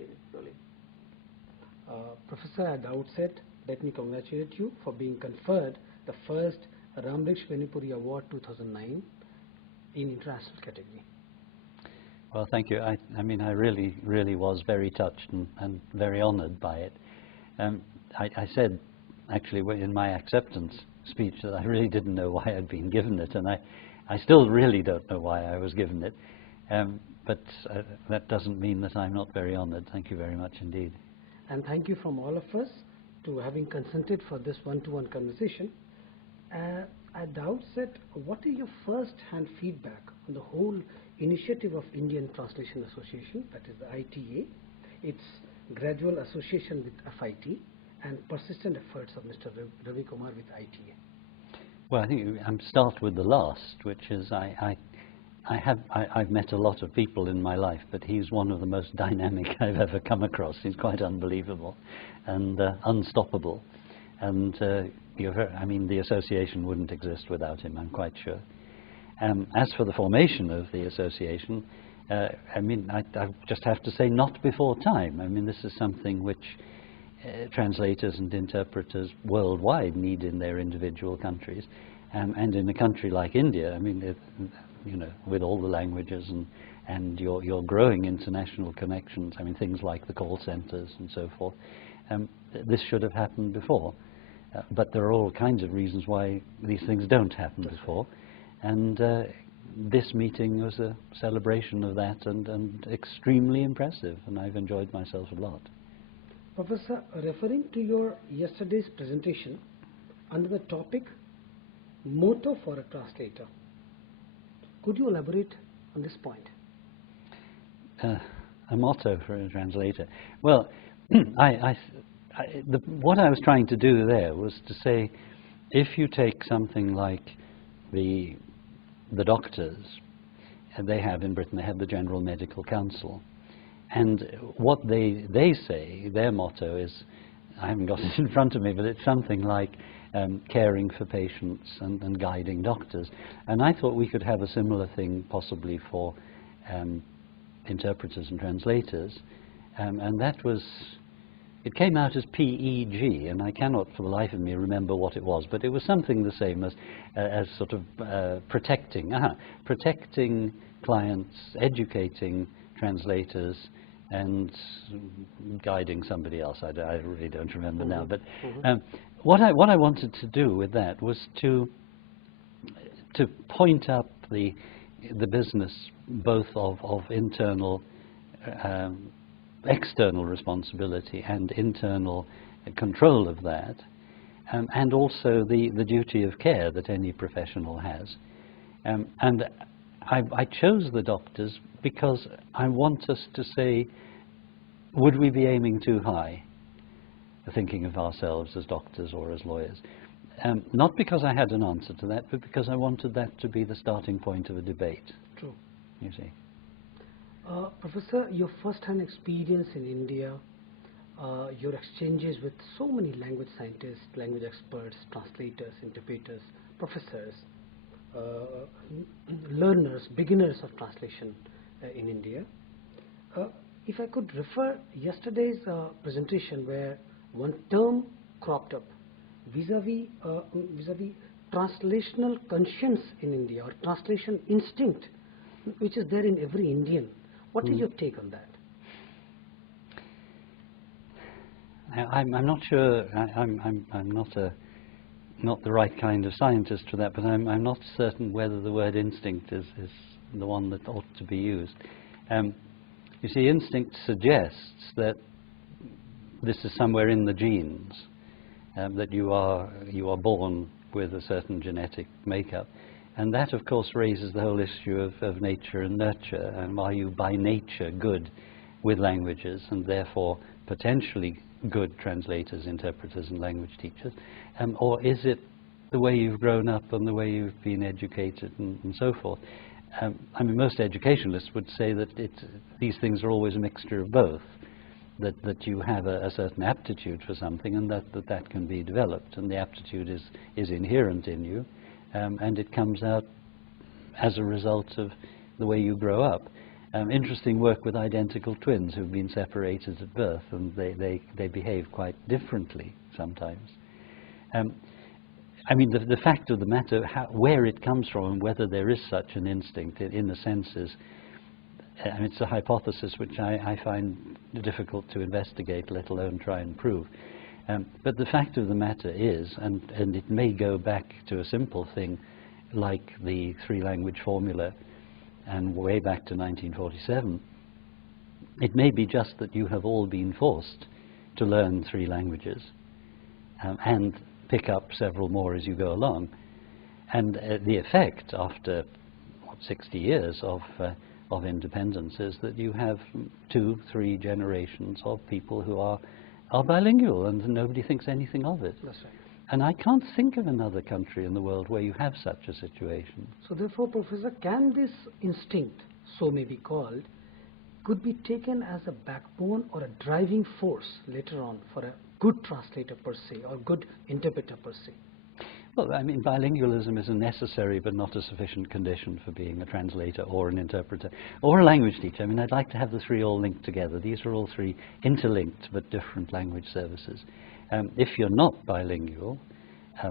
in really. Professor, at the outset, let me congratulate you for being conferred the first Rambriksh Benipuri Award 2009 in international category. Well, thank you. I mean, I really was very touched and very honored by it. I said, actually, in my acceptance speech that I really didn't know why I'd been given it, and I still really don't know why I was given it. But that doesn't mean that I'm not very honored. Thank you very much indeed. And thank you from all of us to having consented for this one-to-one conversation. At the outset, what is your first-hand feedback on the whole initiative of Indian Translation Association, that is the ITA, its gradual association with FIT, and persistent efforts of Mr. Ravi Kumar with ITA? Well, I think I'm start with the last, which is I've met a lot of people in my life, but he's one of the most dynamic I've ever come across. He's quite unbelievable and unstoppable. And I mean, the association wouldn't exist without him, I'm quite sure. As for the formation of the association, I mean, I just have to say not before time. I mean, this is something which translators and interpreters worldwide need in their individual countries. And in a country like India, I mean, you know, with all the languages and your growing international connections, I mean, things like the call centers and so forth, this should have happened before. But there are all kinds of reasons why these things don't happen before. And this meeting was a celebration of that and extremely impressive, and I've enjoyed myself a lot. Professor, referring to your yesterday's presentation under the topic motto for a translator, could you elaborate on this point? A motto for a translator. Well, what I was trying to do there was to say, if you take something like the doctors, they have in Britain, they have the General Medical Council, and what they say, their motto is, I haven't got it in front of me, but it's something like caring for patients and guiding doctors. And I thought we could have a similar thing possibly for interpreters and translators, and that was, it came out as PEG, and I cannot for the life of me remember what it was, but it was something the same as sort of protecting clients, educating translators, and guiding somebody else. I really don't remember now. But what I wanted to do with that was to point up the business both of internal, external responsibility and internal control of that, and also the duty of care that any professional has. And I chose the doctors because I want us to say, would we be aiming too high, thinking of ourselves as doctors or as lawyers? Not because I had an answer to that, but because I wanted that to be the starting point of a debate. True. You see. Professor, your first-hand experience in India, your exchanges with so many language scientists, language experts, translators, interpreters, professors, learners, beginners of translation in India. If I could refer yesterday's presentation where one term cropped up, vis-a-vis translational conscience in India, or translation instinct, which is there in every Indian. What is your take on that? I'm not sure. I'm not the right kind of scientist for that, but I'm not certain whether the word instinct is the one that ought to be used. You see, instinct suggests that this is somewhere in the genes, that you are born with a certain genetic makeup. And that, of course, raises the whole issue of nature and nurture. Are you by nature good with languages and therefore potentially good translators, interpreters, and language teachers? Or is it the way you've grown up and the way you've been educated and so forth? I mean, most educationalists would say that these things are always a mixture of both, that you have a certain aptitude for something and that can be developed, and the aptitude is inherent in you. And it comes out as a result of the way you grow up. Interesting work with identical twins who've been separated at birth, and they behave quite differently sometimes. I mean, the fact of the matter, where it comes from and whether there is such an instinct, in a sense, is, I mean, it's a hypothesis which I find difficult to investigate, let alone try and prove. But the fact of the matter is, and it may go back to a simple thing like the three-language formula, and way back to 1947, it may be just that you have all been forced to learn 3 languages and pick up several more as you go along. And the effect after 60 years of independence is that you have 2-3 generations of people who are bilingual, and nobody thinks anything of it. That's right. And I can't think of another country in the world where you have such a situation. So therefore, Professor, can this instinct, so may be called, could be taken as a backbone or a driving force later on for a good translator per se, or good interpreter per se? Well, I mean, bilingualism is a necessary but not a sufficient condition for being a translator or an interpreter or a language teacher. I mean, I'd like to have the 3 all linked together. These are all 3 interlinked but different language services. If you're not bilingual,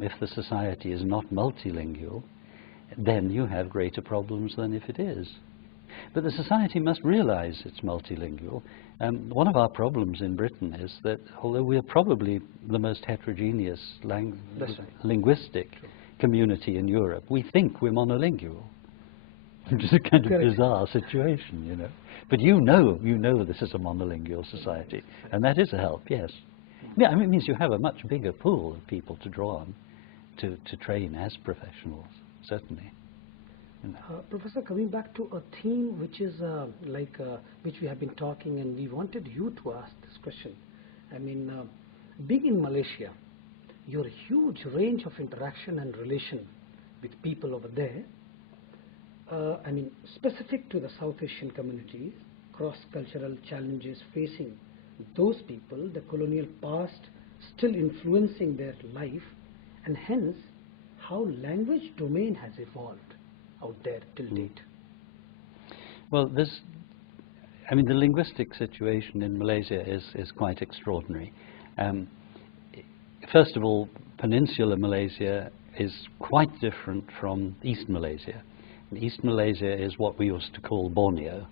if the society is not multilingual, then you have greater problems than if it is. But the society must realize it's multilingual. One of our problems in Britain is that although we're probably the most heterogeneous linguistic community in Europe, we think we're monolingual, which is a kind of bizarre situation, you know. But you know this is a monolingual society, and that is a help, yes. Yeah, I mean, it means you have a much bigger pool of people to draw on to train as professionals, certainly. Professor, coming back to a theme which is which we have been talking, and we wanted you to ask this question. I mean, being in Malaysia, your huge range of interaction and relation with people over there, I mean, specific to the South Asian communities, cross-cultural challenges facing those people, the colonial past still influencing their life, and hence how language domain has evolved out there till date. Well, I mean, the linguistic situation in Malaysia is quite extraordinary. First of all, Peninsular Malaysia is quite different from East Malaysia. East Malaysia is what we used to call Borneo,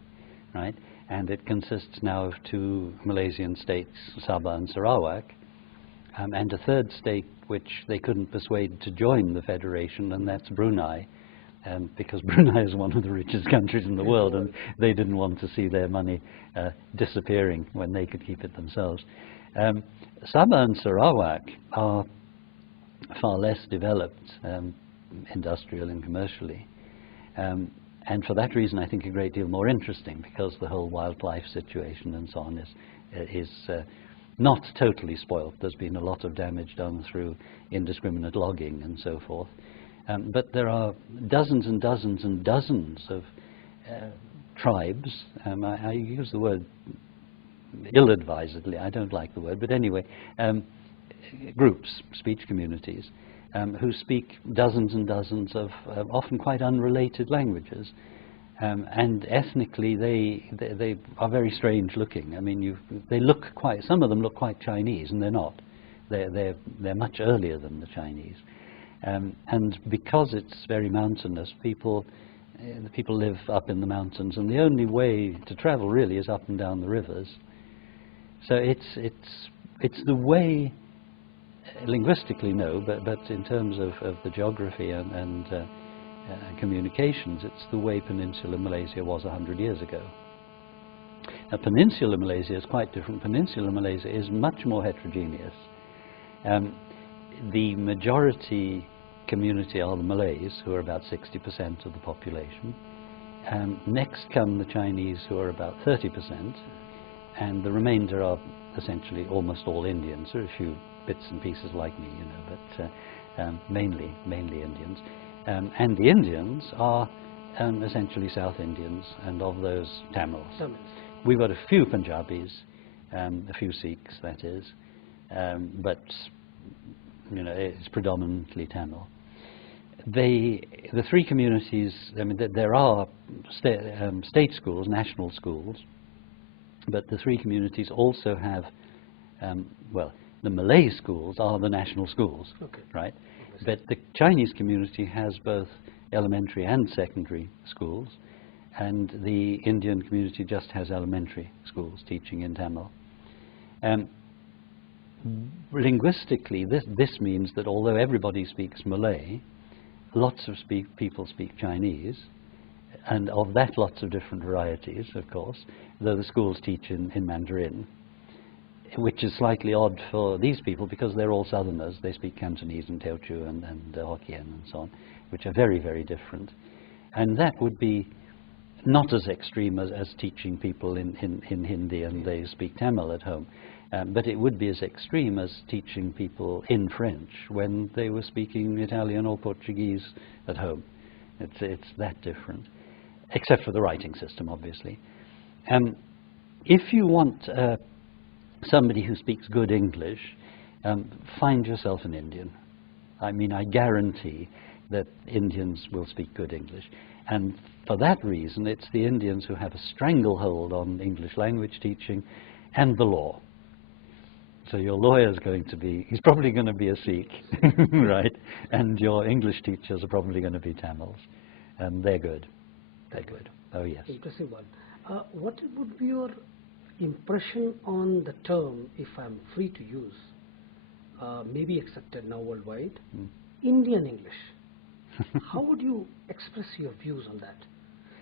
right? And it consists now of 2 Malaysian states, Sabah and Sarawak, and a 3rd state which they couldn't persuade to join the federation, and that's Brunei, because Brunei is one of the richest countries in the world, and they didn't want to see their money disappearing when they could keep it themselves. Sabah and Sarawak are far less developed industrial and commercially. And for that reason, I think a great deal more interesting, because the whole wildlife situation and so on is not totally spoilt. There's been a lot of damage done through indiscriminate logging and so forth. But there are dozens and dozens and dozens of tribes. I use the word ill-advisedly. I don't like the word, but anyway, groups, speech communities, who speak dozens and dozens of often quite unrelated languages, and ethnically they are very strange looking. I mean, they look quite. Some of them look quite Chinese, and they're not. They're much earlier than the Chinese, and because it's very mountainous, people live up in the mountains, and the only way to travel really is up and down the rivers. So it's the way. Linguistically, no, but in terms of the geography and communications, it's the way Peninsular Malaysia was 100 years ago. Now, Peninsular Malaysia is quite different. Peninsular Malaysia is much more heterogeneous. The majority community are the Malays, who are about 60% of the population. Next come the Chinese, who are about 30%, and the remainder are essentially almost all Indians. There are a few bits and pieces like me, you know, but mainly Indians. And the Indians are essentially South Indians, and of those, Tamils. We've got a few Punjabis, a few Sikhs, that is, but you know, it's predominantly Tamil. the three communities, I mean, there are state schools, national schools, but the three communities also have, well, the Malay schools are the national schools, Okay. right? But the Chinese community has both elementary and secondary schools, and the Indian community just has elementary schools teaching in Tamil. Linguistically, this means that although everybody speaks Malay, lots of people speak Chinese, and of that lots of different varieties, of course, though the schools teach in Mandarin, which is slightly odd for these people because they're all southerners. They speak Cantonese and Teochew and Hokkien and so on, which are very, very different. And that would be not as extreme as teaching people in Hindi and they speak Tamil at home. But it would be as extreme as teaching people in French when they were speaking Italian or Portuguese at home. It's that different, except for the writing system, obviously. If you want somebody who speaks good English, find yourself an Indian. I mean, I guarantee that Indians will speak good English. And for that reason, it's the Indians who have a stranglehold on English language teaching and the law. So your lawyer's going to be, he's probably going to be a Sikh, right? And your English teachers are probably going to be Tamils. And they're good. They're good. Oh, yes. Impressive one. What would be your impression on the term, if I'm free to use, maybe accepted now worldwide, Indian English? How would you express your views on that?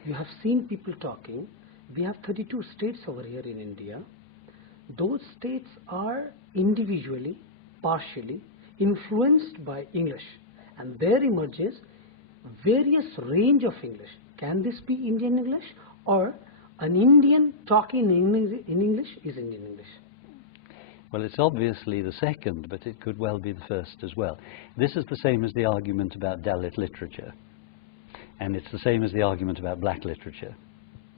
You have seen people talking. We have 32 states over here in India. Those states are individually, partially influenced by English, and there emerges various range of English. Can this be Indian English, or an Indian talking in English is Indian English? Well, it's obviously the second, but it could well be the first as well. This is the same as the argument about Dalit literature, and it's the same as the argument about black literature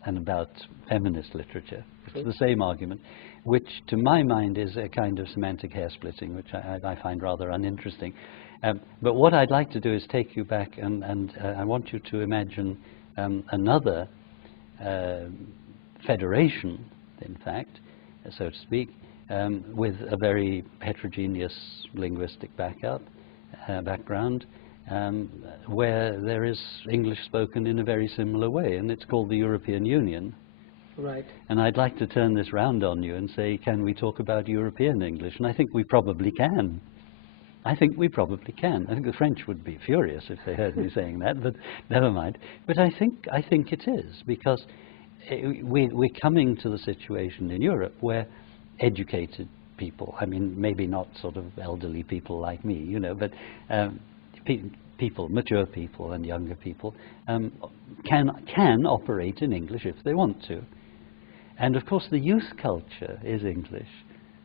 and about feminist literature. It's the same argument, which to my mind is a kind of semantic hair splitting, which I find rather uninteresting. But what I'd like to do is take you back, and I want you to imagine another federation, in fact, so to speak, with a very heterogeneous linguistic background, where there is English spoken in a very similar way, and it's called the European Union. Right. And I'd like to turn this round on you and say, can we talk about European English? And I think we probably can. I think we probably can. I think the French would be furious if they heard me saying that, but never mind. But I think it is, because we're coming to the situation in Europe where educated people, I mean, maybe not sort of elderly people like me, you know, but people, mature people and younger people, can operate in English if they want to. And of course the youth culture is English.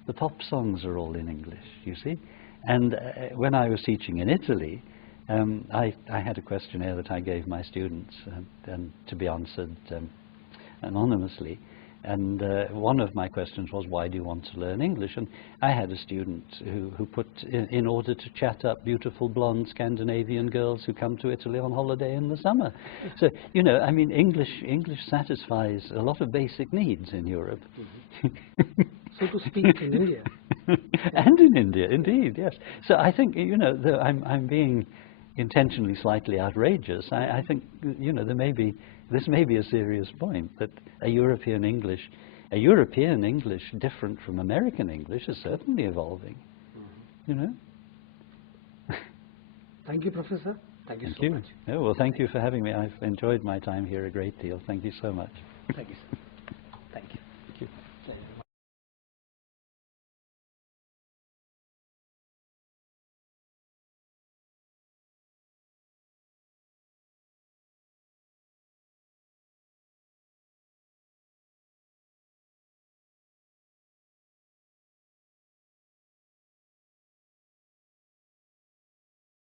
The pop songs are all in English, you see. And when I was teaching in Italy, I had a questionnaire that I gave my students and to be answered anonymously. And one of my questions was, why do you want to learn English? And I had a student who put, in order to chat up beautiful blonde Scandinavian girls who come to Italy on holiday in the summer. So, you know, I mean, English satisfies a lot of basic needs in Europe. So to speak, in India. And in India, indeed, yes. So I think, you know, I'm being intentionally slightly outrageous. I think, you know, this may be a serious point, that a European English different from American English is certainly evolving, you know. Thank you, Professor. Thank you so much. Oh, well, thank you for having me. I've enjoyed my time here a great deal. Thank you so much. Thank you, sir.